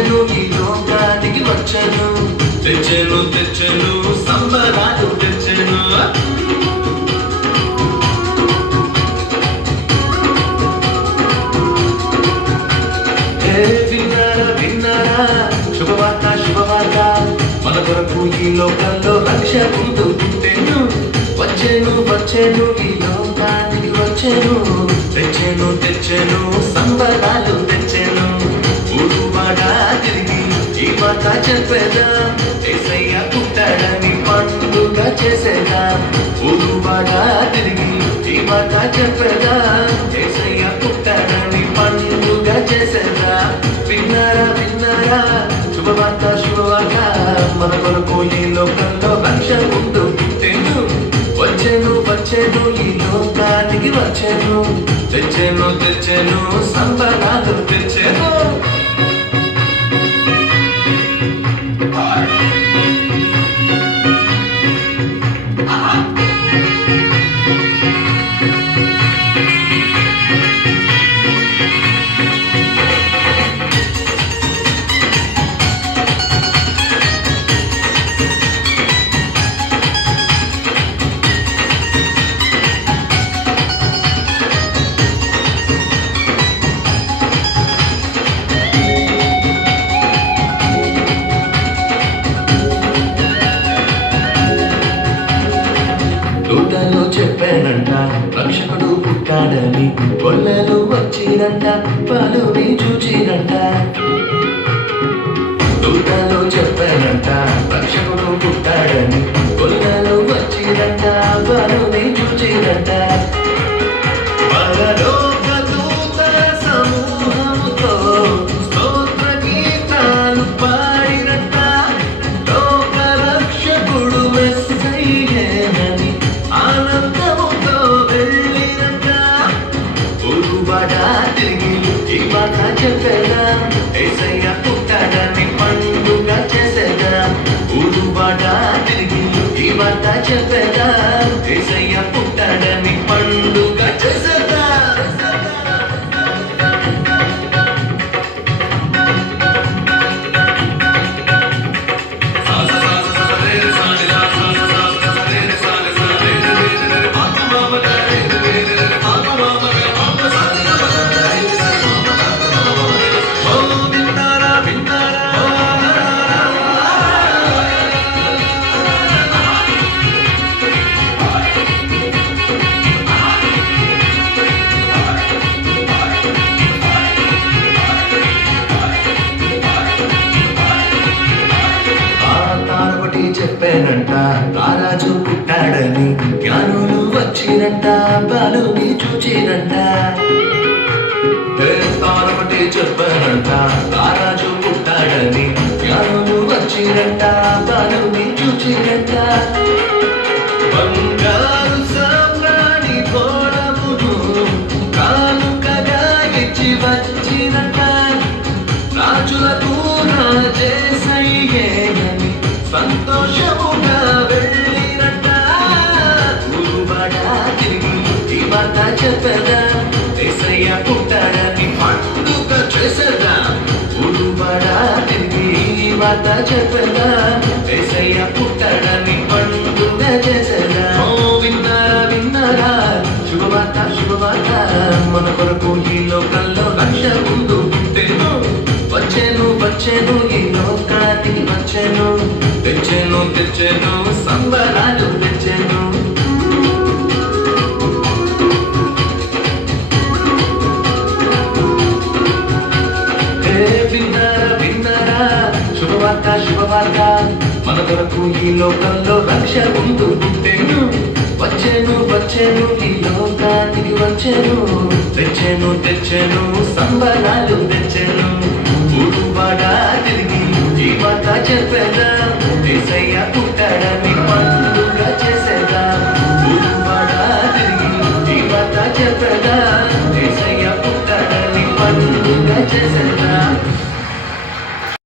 వచ్చెను ఈ లోకానికి వచ్చెను, తెచ్చెను తెచ్చెను సంబరాలు తెచ్చెను. విన్నారా విన్నారా శుభవార్త శుభవార్త, మన కొరకు ఈ లోకంలో రక్షకుడు పుట్టెను. వచ్చెను వచ్చెను ఈ లోకానికి వచ్చెను, తెచ్చెను తెచ్చెను సంబరాలు తెచ్చెను. ఊరువాడా తిరిగి ఈ మాట చెప్పేదా, యేసయ్య పుట్టాడని పండుగ చేసేదా. ఊరువాడా తిరిగి ఈ మాట చెప్పేదా, యేసయ్య పుట్టాడని పండుగ చేసేదా. విన్నారా విన్నారా శుభవార్త శుభవార్త, మన కొరకు ఈ లోకంలో రక్షకుడు పుట్టెను. వచ్చెను వచ్చెను ఈ లోకానికి వచ్చెను, తెచ్చెను తెచ్చెను సంబరాలు తెచ్చెను. దూతలు చెప్పానంట రక్షకుడు పుట్టాడని, గొల్లలు వచ్చిరంట పలుని చూచిరంట. దూతలు చెప్పానంట రక్షకుడు పుట్టాడని, గొల్లలు వచ్చిరంట పలుని చూచిరంట. పరలోక దూతల సమూహముతో స్తోత్ర గీతాలు పాడిరంట. లోక రక్షకుడు మెస్సయ్యేనని ఆనందముతో వెళ్ళిరంట. ఊరువాడా తిరిగి ఈ మాట చెప్పేదా, యేసయ్య పుట్టాడని పండుగ చేసేదా. ఊరువాడా తిరిగి ఈ మాట చెప్పేదా, యేసయ్య పుట్టాడని పండుగ చేసేదా. చెప్పానంట రారాజు పుట్టాడని, జ్ఞానులు వచ్చిరంట బాలుని చూచిరంట. తారొకటి చెప్పానంట రారాజు పుట్టాడని, జ్ఞానులు వచ్చిరంట బాలుని చూచిరంట. బంగారు సామ్రాణి గోళమును కానుకగా ఇచ్చి వచ్చిరంట. రాజులకు రాజేసయ్యేనని సంతోషముగా వెళ్ళిరంట. ఊరువాడా తిరిగి ఈ మాట చెప్పదా, యేసయ్య పుట్టాడని పండుగ చేసేదా. ఊరువాడా తిరిగి ఈ మాట చెప్పదా, యేసయ్య పుట్టాడని పండుగ చేసేదా. విన్నారా విన్నారా శుభవార్త శుభవార్త, మన కొరకు ఈ లోకంలో రక్షకుడు పుట్టెను. వచ్చెను వచ్చెను ఈ లోకానికి వచ్చెను, తెచ్చెను తెచ్చెను సంబరాలు తెచ్చెను. విన్నారా విన్నారా శుభవార్త శుభవార్త, మన కొరకు ఈ లోకంలో రక్షకుడు పుట్టెను. వచ్చెను వచ్చెను ఈ లోకానికి వచ్చెను, తెచ్చెను తెచ్చెను సంబరాలు తెచ్చెను. ఊరువాడా తిరిగి ఈ మాట చెప్పేదా, యేసయ్య పుట్టాడని పండుగ చేసేదా. ఊరువాడా తిరిగి ఈ మాట చెప్పేదా, యేసయ్య పుట్టాడని పండుగ చేసేదా.